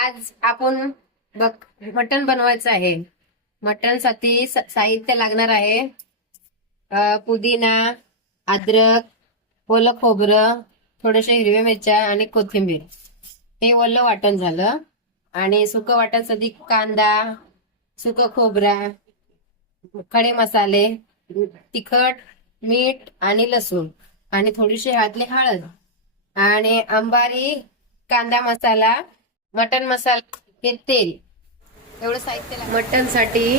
आज आपण मटण बनवायचं आहे। मटण साठी साहित्य लागणार आहे पुदिना, अद्रक, ओलं खोबरं, थोडेसे हिरव्या मिरच्या आणि कोथिंबीर। हे ओलं वाटण झालं। आणि सुकं वाटणसाठी कांदा, सुकं खोबरा, खडे मसाले, तिखट, मीठ आणि लसूण आणि थोडीशी हातली हळद आणि अंबारी कांदा मसाला, मटन मसाला, हे तेल, एवढं साहित्य लागतं। मटन साठी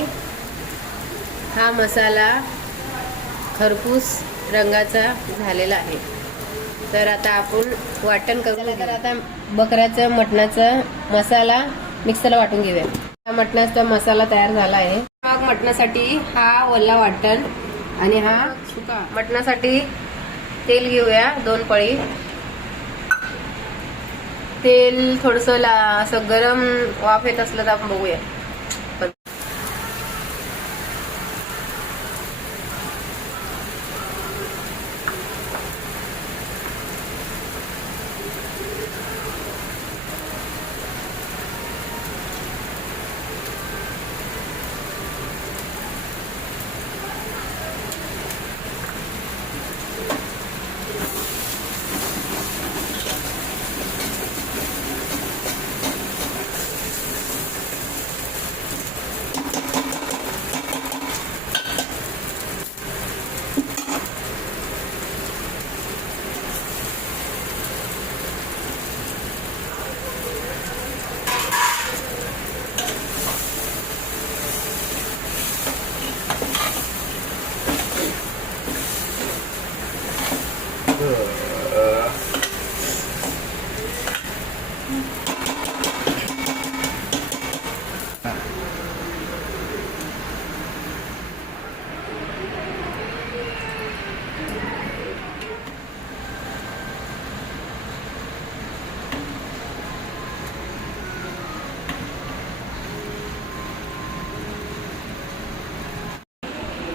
हा मसाला खरपूस रंगाचा झालेला आहे। तर आता आपण वाटण करूया। तर आता बकऱ्याचं मटणाचं मसाला मिक्सरला वाटून घेऊया। मटणाचा मसाला तयार झाला आहे। मग मटणासाठी हा ओला वाटण आणि हा सुका। मटणासाठी तेल घेऊया 2 पळी। तेल थोडंसं असं गरम वाफ येत असलं तर आपण बघूया।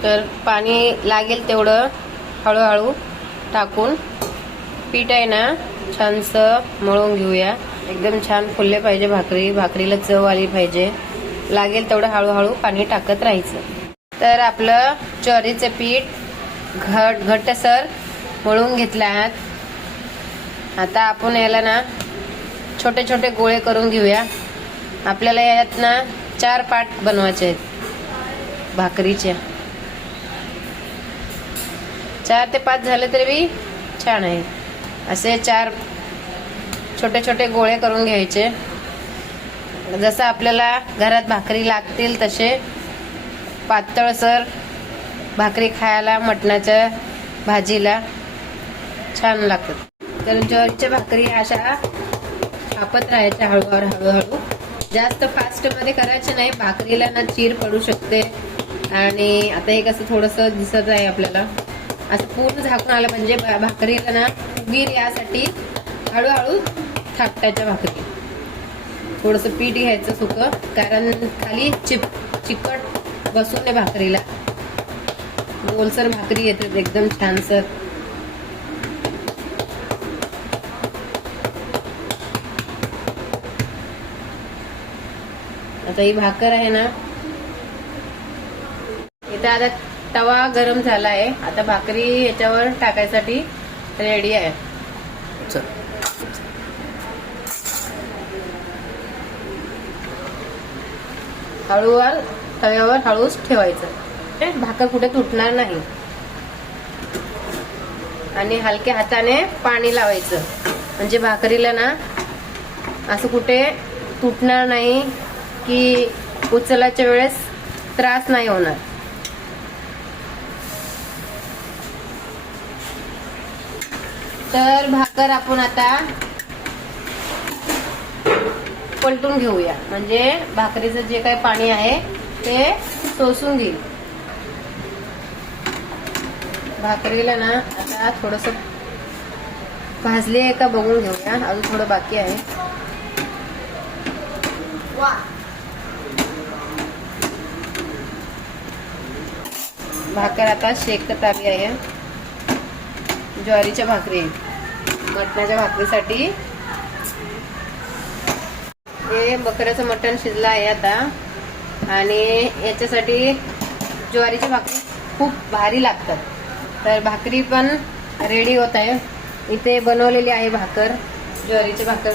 तर पाणी लागेल तेवढं हळूहळू टाकून पीठ आहे ना छानसं मळून घेऊया। एकदम छान फुलले पाहिजे भाकरीला चव आली पाहिजे। लागेल तेवढं हळूहळू पाणी टाकत राहायचं। तर आपलं ज्वारीचं पीठ घट्टसर मळून घेतलं आहे। आता आपण याला ना छोटे छोटे गोळे करून घेऊया। आपल्याला यात ना 4 पाट बनवायचे आहेत भाकरीचे। 4 ते 5 झाले तरी बी छान आहे। असे 4 छोटे छोटे गोळे करून घ्यायचे। जसं आपल्याला घरात भाकरी लागतील तसे पातळसर भाकरी खायला मटणाच्या भाजीला छान लागतात। तर ज्वारीच्या भाकरी अशा कापत राहायच्या हळूहळू। जास्त फास्ट मध्ये करायचे नाही, भाकरीला ना चीर पडू शकते। आणि आता हे कसं थोडंसं दिसत आहे आपल्याला, असं पूर्ण झाकून आलं म्हणजे भाकरीला ना वीर यासाठी हळूहळू थापटायच्या भाकरी। थोडंसं पीठ घ्यायचं सुकं, कारण खाली चिकट बसून नये भाकरीला। गोलसर भाकरी येते एकदम छानसर। आता ही भाकर आहे ना, इथं आता तवा गरम झाला आहे। आता भाकरी याच्यावर टाकायसाठी रेडी आहे। हळूवार तव्यावर हळूच ठेवायचं, भाकर कुठे तुटणार नाही। आणि हलक्या हाताने पाणी लावायचं म्हणजे भाकरीला ना असं कुठे तुटणार नाही की उचलायच्या वेळेस त्रास नाही होणार। तर भाकर आपण आता पलटून घेऊया, म्हणजे भाकरीचं जे काही पाणी आहे ते शोषून घेईल। भाकरीला ना आता थोडंसं भाजली आहे का बघून घेऊया, अजून थोडं बाकी आहे। भाकर आता शेकत आली आहे। ज्वारीच्या भाकरी, मटणाच्या भाकरीसाठी हे बकऱ्याचं मटण शिजलं आहे आता आणि याच्यासाठी ज्वारीची भाकरी खूप भारी लागतात. तर भाकरी पण रेडी होत आहे. इथे बनवलेली आहे भाकर, ज्वारीची भाकर.